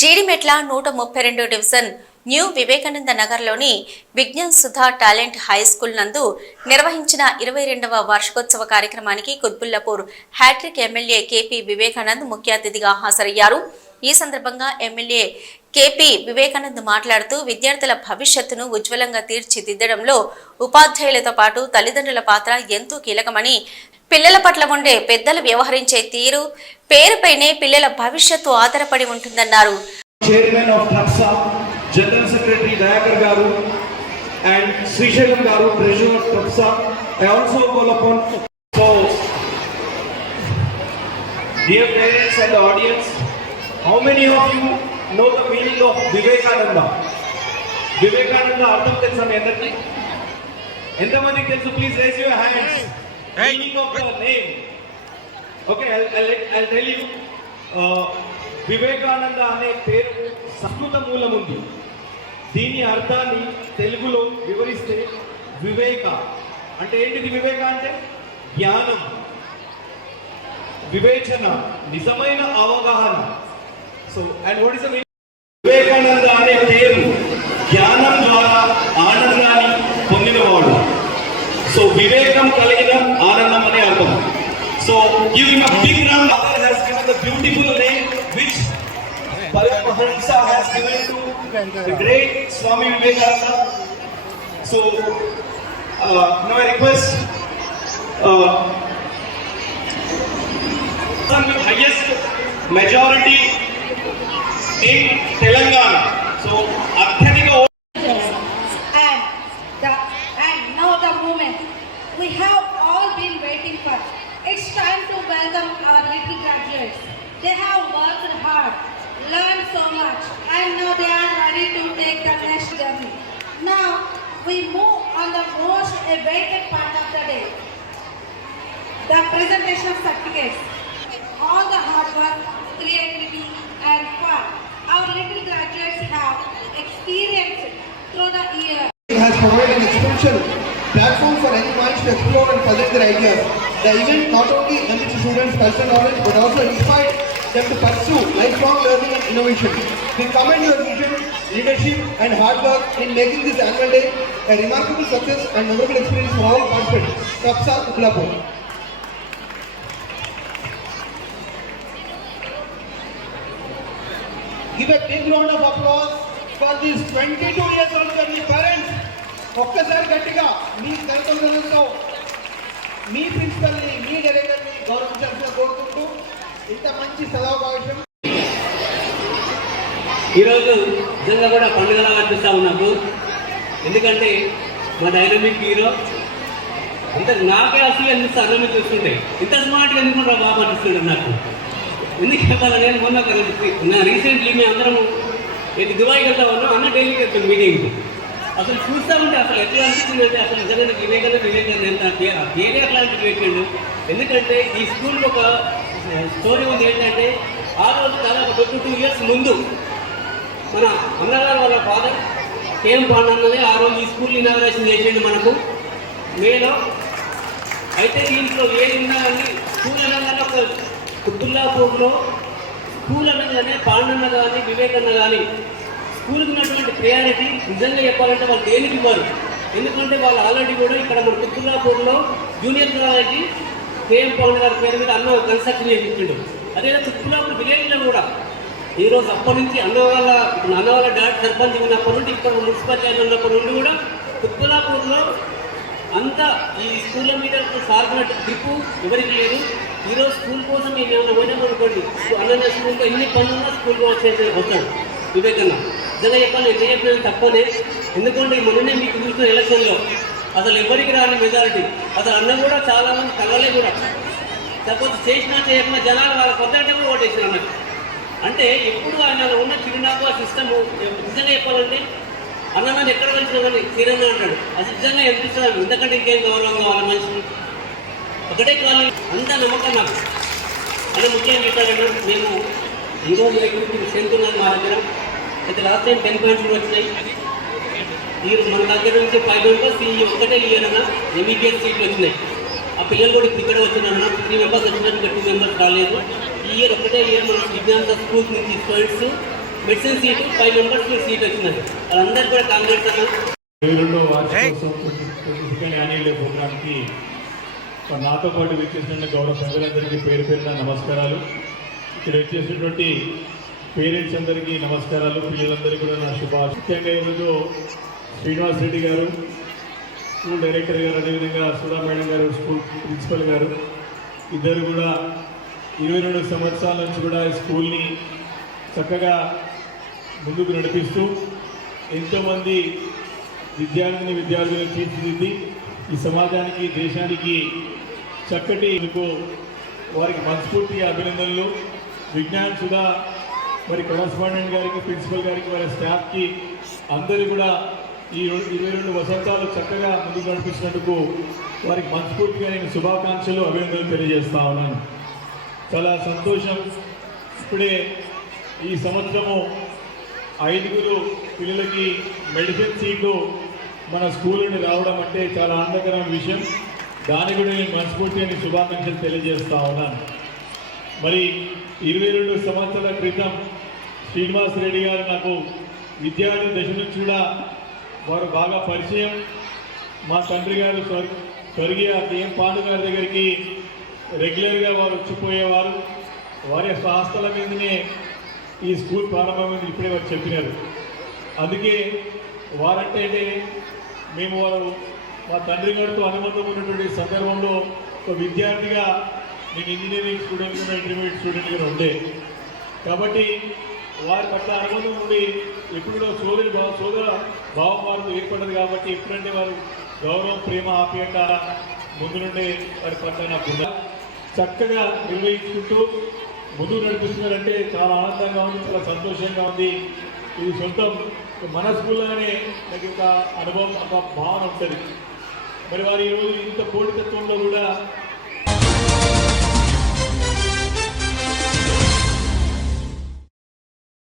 జీడిమెట్ల నూట ముప్పై రెండు డివిజన్ న్యూ వివేకానంద నగర్లోని Vignan Sudha talent high school నందు నిర్వహించిన ఇరవై రెండవ వార్షికోత్సవ కార్యక్రమానికి Quthbullapur hattrick MLA KP Vivekanand ముఖ్య అతిథిగా హాజరయ్యారు. ఈ సందర్భంగా ఎమ్మెల్యే కేపీ వివేకానంద్ మాట్లాడుతూ విద్యార్థుల భవిష్యత్తును ఉజ్వలంగా తీర్చిదిద్దడంలో ఉపాధ్యాయులతో పాటు తల్లిదండ్రుల పాత్ర ఎంతో కీలకమని పిల్లల పట్ల ఉండే పెద్దలు వ్యవహరించే తీరు పేరుపైనే పిల్లల భవిష్యత్తు ఆధారపడి ఉంటుందన్నారు. Chairman of TRUPSA general secretary Dayakar గారు అండ్ శ్రీశైలం గారు treasurer of I also call upon so dear parents and audience how many of you know the meaning of Vivekananda. Vivekananda అర్థం తెలుసా మీ అందరికీ? ఎంతమందికి తెలుసు? Please raise your hands meaning of the name okay I tell you Vivekananda అనే పేరు సంస్కృత మూలం ఉంది. దీని అర్థాన్ని తెలుగులో వివరిస్తే వివేక. అంటే ఏంటిది వివేక అంటే? జ్ఞానం. వివేచన. నిజమైన అవగాహన. So and what is Vivekananda అనే పేరు జ్ఞానం ద్వారా ఆనందాన్ని పొందినవాడు సో వివేకం కలిగిన ఆనందం అనే అర్థం so give him a big round of applause has given the beautiful name which Paramahansa has given to the great Swami Vivekananda. So uh, now I request uh, son with highest majority much, and now they are ready to take the next journey. Now we move on the most awaited part of the day, the presentation of certificates. All the hard work, creativity, and fun our little graduates have experienced through the year. It has provided an exponential platform for young minds to explore and present their ideas. The event not only enriched students' personal knowledge but also inspired them to pursue lifelong learning and innovation. We commend your vision, leadership, and hard work in making this annual day a remarkable success and memorable experience for all participants. Kapsa Uplapur. Give a big round of applause for these 22 years old journey parents. ఒక్కసారి గట్టిగా మీ తల్లిదండ్రులతో మీ ప్రిన్సిపల్ని మీ డైరెక్టర్ని గౌరవించాల్సిన కోరుకుంటూ ఇంత మంచి సదావకాశం ఈరోజు నిజంగా కూడా పండుగలా అనిపిస్తా ఉన్నాము ఎందుకంటే మా డైనమిక్ హీరో అంత నాకే అసలు అనిపిస్తా అన్నమే చూస్తుంటే. ఇంత స్మార్ట్గా ఎందుకుంటా బాబు అనిపిస్తుంది నాకు? ఎందుకు చెప్పాలి? నేను మొన్న ఒక నా రీసెంట్లీ మేము అందరము నేను దుబాయ్కి వెళ్తా ఉన్నాం అన్న ఢిల్లీకి వెళ్తాం మీటింగ్కి అసలు చూస్తా ఉంటే అసలు ఎట్లా అనిపించింది అసలు నిజంగా నాకు వివేకానంద వివేకానంద ఎంత పే- పేరే అట్లాంటి పెట్టండు ఎందుకంటే ఈ స్కూల్ ఒక స్టోరీ ఉంది ఏంటంటే ఆ రోజు దాదాపు ట్వంటీ టూ ఇయర్స్ ముందు మన అన్నగారు వాళ్ళ ఫాదర్ కేఎం పాండన్నదే ఆ రోజు ఈ స్కూల్ ఇనాగరేషన్ చేసిండు మనకు. మేలో అయితే దీంట్లో ఏది ఉన్నా కానీ స్కూల్ అనగానే ఒక కుతుల్లాపూర్లో స్కూల్ అనగానే పాండన్న కానీ వివేకన్న కానీ స్కూల్కి ఉన్నటువంటి ప్రయారిటీ నిజంగా చెప్పాలంటే వాళ్ళు దేనికి ఇవ్వరు. ఎందుకంటే వాళ్ళు ఆల్రెడీ కూడా ఇక్కడ మన కుతుల్లాపూర్లో జూనియర్ కాలేజీ కేఎం పవన్ గారి పేరు మీద అన్న కన్స్ట్రక్షన్ చేయించిండు అదే చుట్టుపక్కల విలేజ్లో కూడా ఈ రోజు అప్పటి నుంచి అన్న వాళ్ళ అన్న వాళ్ళ డాడ్ సర్పంచ్ ఉన్నప్పటి నుండి ఇక్కడ మున్సిపాలిటీ ఉన్నప్పటి నుండి కూడా కుత్బులాపూర్లో అంతా ఈ స్కూళ్ళ మీద సాగునట్టు దిప్పు ఎవరికి లేదు. ఈరోజు స్కూల్ కోసం మేము ఏమైనా పోయినాం అనుకోండి అన్న స్కూల్కి ఎన్ని పనులున్నా స్కూల్కి వచ్చేసి వస్తాను వివేకన్న. నిజంగా చెప్పాలి ఎంత చెప్పినా తప్పనే. ఎందుకంటే మొన్ననే మీకు చూసిన ఎలక్షన్లో అసలు ఎవరికి రాని మెజారిటీ అసలు అన్నం కూడా చాలా మంది కలలే కూడా. కాకపోతే చేసినా చేయకుండా జనాలు వాళ్ళ కొత్త కూడా ఓటేసారు అన్నట్టు. అంటే ఎప్పుడు ఆయన ఉన్న చిరునామా ఆ సిస్టమ్ నిజంగా చెప్పాలంటే అన్న నన్ను ఎక్కడ కలిసిన కానీ తీరన్న అంటాడు అది నిజంగా అనిపిస్తుంది ఎందుకంటే ఇంకేం గౌరవం కావాలి మనిషిని ఒకటే కావాలి. అంత నమ్మకం నాకు. అలా ముఖ్యంగా చెప్పాలంటే మేము ఈరోజు ఎక్కువ స్ట్రెంత్ ఉన్నది మా దగ్గర. అయితే లాస్ట్ టైం టెన్ పాయింట్స్ కూడా వచ్చినాయి. ఈ మన దగ్గర నుంచి ఫైవ్ మెంబర్స్ ఈ ఒక్కటే ఇయర్ అన్న ఎంబీబీఎస్ సీట్లు వచ్చినాయి. ఆ పిల్లలు కూడా ఇక్కడ వచ్చినారన్న త్రీ మెంబర్స్ వచ్చినట్టు టూ మెంబర్స్ రాలేదు. ఈ ఇయర్ ఒకటే ఇయర్ మన విజ్ఞాన స్కూల్స్ నుంచి students medicine seat five members seat వచ్చిందండి వాళ్ళందరికీ కూడా కాంగ్రెస్ అన్న. రెండో ప్రోగ్రామ్కి నాతో పాటు వచ్చేసినటువంటి గౌరవ ప్రజలందరికీ పేరు పేరున నమస్కారాలు. ఇక్కడ వచ్చేసినటువంటి పేరెంట్స్ అందరికీ నమస్కారాలు పిల్లలందరికీ కూడా నా శుభాష్ ముఖ్యంగా ఈరోజు శ్రీనివాస్ రెడ్డి గారు స్కూల్ డైరెక్టర్ గారు అదేవిధంగా సుధా మేడం గారు స్కూల్ ప్రిన్సిపల్ గారు ఇద్దరు కూడా ఇరవై రెండు సంవత్సరాల నుంచి కూడా ఈ స్కూల్ని చక్కగా ముందుకు నడిపిస్తూ ఎంతోమంది విద్యార్థిని విద్యార్థులను తీర్చిదిద్ది ఈ సమాజానికి దేశానికి చక్కటి వారికి మనస్ఫూర్తిగా అభినందనలు. విజ్ఞాన్ సుధా మరి కరస్పాండెంట్ గారికి ప్రిన్సిపల్ గారికి వారి స్టాఫ్కి అందరూ కూడా ఈ ఇరవై రెండు వసంతాలు చక్కగా ముందుకు నడిపించినందుకు వారికి మనస్ఫూర్తిగా నేను శుభాకాంక్షలు అభినందనలు తెలియజేస్తా ఉన్నాను. చాలా సంతోషం. ఇప్పుడే ఈ సంవత్సరము ఐదుగురు పిల్లలకి మెడిసిన్ సీటు మన స్కూల్ నుండి రావడం అంటే చాలా ఆనందకరమైన విషయం. దాని కూడా నేను మనస్ఫూర్తిగా నేను శుభాకాంక్షలు తెలియజేస్తా ఉన్నాను. మరి ఇరవై రెండు సంవత్సరాల క్రితం శ్రీనివాస్ రెడ్డి గారు నాకు విద్యార్థి దశ నుంచి కూడా వారు బాగా పరిచయం. మా తండ్రి గారు స్వర్ స్వర్గీయ కేఎం పాండు గారి దగ్గరికి రెగ్యులర్గా వారు వచ్చిపోయేవారు. వారి స్వాస్థల మీదనే ఈ స్కూల్ ప్రారంభమైంది ఇప్పుడే వారు చెప్పినారు. అందుకే వారంటే మేము వారు మా తండ్రి గారితో అనుబంధం ఉన్నటువంటి సందర్భంలో ఒక విద్యార్థిగా నేను ఇంజనీరింగ్ స్టూడెంట్ కూడా ఇంటర్మీడియట్ స్టూడెంట్గా ఉండే. కాబట్టి వారి పట్ల అనుబంధం ఉండి ఎప్పుడో సోదరి భావ సోదర భావం వారికి ఏర్పడదు కాబట్టి ఎప్పుడంటే వారు గౌరవం ప్రేమ ఆప్యాయత ముందు నుండే వారి పట్ల నాకు చక్కగా నిర్వహించుకుంటూ ముందు నడిపిస్తున్నారంటే చాలా ఆనందంగా ఉంది చాలా సంతోషంగా ఉంది. ఇది సొంతం మన నాకు ఒక అనుభవం ఒక భావన ఉంటుంది. మరి వారి ఈరోజు ఇంత పోటీతత్వంలో కూడా